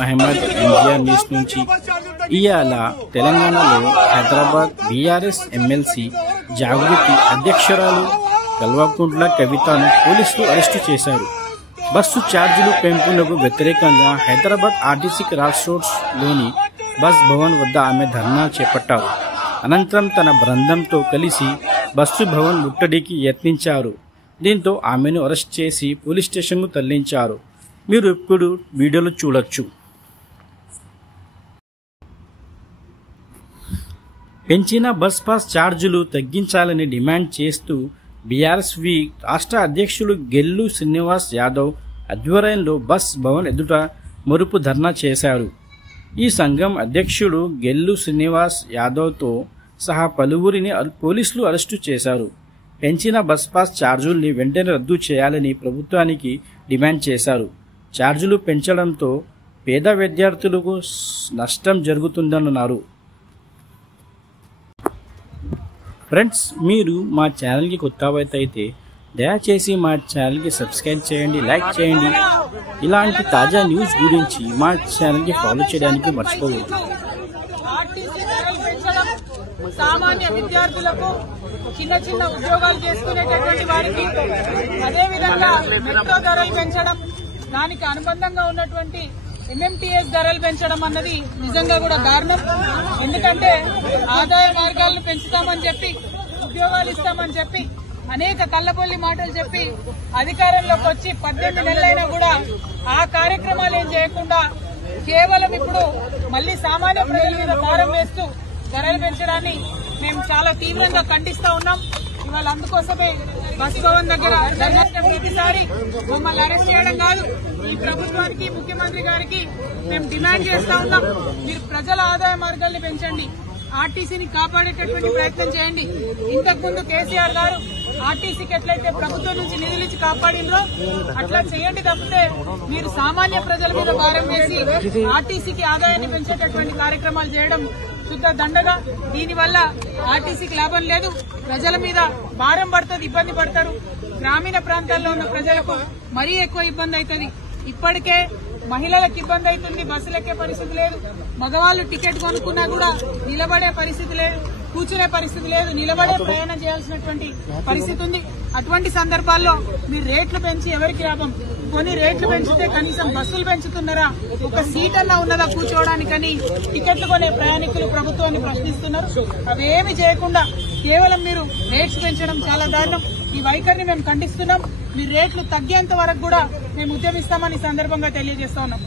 Ahmed, NTR news నుంచి. ఇవాళ తెలంగాణలో హైదరాబాద్ బీఆర్ఎస్ ఎమ్మెల్సీ జాగృతి అధ్యక్షురాలు కల్వకుంట్ల కవితను పోలీసులు అరెస్టు చేశారు. బస్సు ఛార్జీలు పెంపునకు వ్యతిరేకంగా హైదరాబాద్ ఆర్టీసీ క్రాస్ రోడ్స్ లోని బస్ భవన్ వద్ద ఆమె ధర్నా చేపట్టారు. అనంతరం తన బృందంతో కలిసి బస్సు భవన్ ముట్టడికి యత్నించారు. దీంతో ఆమెను అరెస్ట్ చేసి పోలీస్ స్టేషన్కు తరలించారు. మీరు ఇప్పుడు వీడియోలో చూడొచ్చు. పెంచిన బస్ పాస్ ఛార్జీలు తగ్గించాలని డిమాండ్ చేస్తూ బీఆర్ఎస్వి రాష్ట్ర అధ్యక్షులు గెల్లు శ్రీనివాస్ యాదవ్ ఆధ్వర్యంలో బస్ భవన్ ఎదుట మురుపు ధర్నా చేశారు. ఈ సంఘం అధ్యక్షుడు గెల్లు శ్రీనివాస్ యాదవ్తో సహా పలువురిని పోలీసులు అరెస్టు చేశారు. పెంచిన బస్ పాస్ ఛార్జీల్ని వెంటనే రద్దు చేయాలని ప్రభుత్వానికి డిమాండ్ చేశారు. ఛార్జీలు పెంచడంతో పేద విద్యార్థులకు నష్టం జరుగుతుందన్నారు. ఫ్రెండ్స్, మీరు మా ఛానల్కి కొత్త అయితే దయచేసి మా ఛానల్కి సబ్స్క్రైబ్ చేయండి, లైక్ చేయండి. ఇలాంటి తాజా న్యూస్ గురించి మా ఛానల్కి ఫాలో చేయడానికి మర్చిపోవద్దు. సామాన్య విద్యార్థులకు, చిన్న చిన్న ఉద్యోగాలు చేసుకునేటటువంటి వారికి, అదేవిధంగా మెట్రో ధరలు పెంచడం, దానికి అనుబంధంగా ఉన్నటువంటి ఎంఎంటీఎస్ ధరలు పెంచడం అన్నది నిజంగా కూడా దారుణం. ఎందుకంటే ఆదాయ మార్గాలను పెంచుతామని చెప్పి, ఉద్యోగాలు ఇస్తామని చెప్పి, అనేక కళ్ళబొల్లి మాటలు చెప్పి అధికారంలోకి వచ్చి 18 నెలలైనా కూడా ఆ కార్యక్రమాలు ఏం చేయకుండా కేవలం ఇప్పుడు మళ్లీ సామాన్య ప్రజల మీద భారం వేస్తూ ధరలు పెంచడాన్ని మేము చాలా తీవ్రంగా ఖండిస్తా ఉన్నాం. ఇవాళ అందుకోసమే బస్ భవన్ దగ్గర ధర్నా ప్రతిసారి మమ్మల్ని అరెస్ట్ చేయడం కాదు, ఈ ప్రభుత్వానికి, ముఖ్యమంత్రి గారికి మేము డిమాండ్ చేస్తా ఉన్నాం. మీరు ప్రజల ఆదాయ మార్గాల్ని పెంచండి, ఆర్టీసీని కాపాడేటటువంటి ప్రయత్నం చేయండి. ఇంతకుముందు కేసీఆర్ గారు ఆర్టీసీకి ఎట్లయితే ప్రభుత్వం నుంచి నిధులు ఇచ్చి కాపాడినో అట్లా చేయండి తప్పితే మీరు సామాన్య ప్రజల మీద భారం వేసి ఆర్టీసీకి ఆదాయాన్ని పెంచేటటువంటి కార్యక్రమాలు చేయడం శుద్ధ దండగా. దీనివల్ల ఆర్టీసీకి లాభం లేదు, ప్రజల మీద భారం పడుతుంది, ఇబ్బంది పడతారు. గ్రామీణ ప్రాంతాల్లో ఉన్న ప్రజలకు మరీ ఎక్కువ ఇబ్బంది అవుతుంది. ఇప్పటికే మహిళలకు ఇబ్బంది అవుతుంది, బస్సులు ఎక్కే పరిస్థితి లేదు. మగవాళ్లు టికెట్ కొనుక్కున్నా కూడా నిలబడే పరిస్థితి లేదు, కూర్చునే పరిస్థితి లేదు, నిలబడే ప్రయాణం చేయాల్సినటువంటి పరిస్థితి ఉంది. అటువంటి సందర్భాల్లో మీరు రేట్లు పెంచి ఎవరికి లాభం? కొన్ని రేట్లు పెంచితే కనీసం బస్సులు పెంచుతున్నారా? ఒక సీట్ అన్నా ఉన్నదా కూర్చోవడానికని టికెట్లు కొనే ప్రయాణికులు ప్రభుత్వాన్ని ప్రశ్నిస్తున్నారు. అవేమి చేయకుండా కేవలం మీరు రేట్స్ పెంచడం చాలా దారుణం. ఈ వైఖరిని మేము ఖండిస్తున్నాం. మీ రేట్లు తగ్గేంత వరకు కూడా మేము ఉద్యమిస్తామని సందర్భంగా తెలియజేస్తా ఉన్నాం.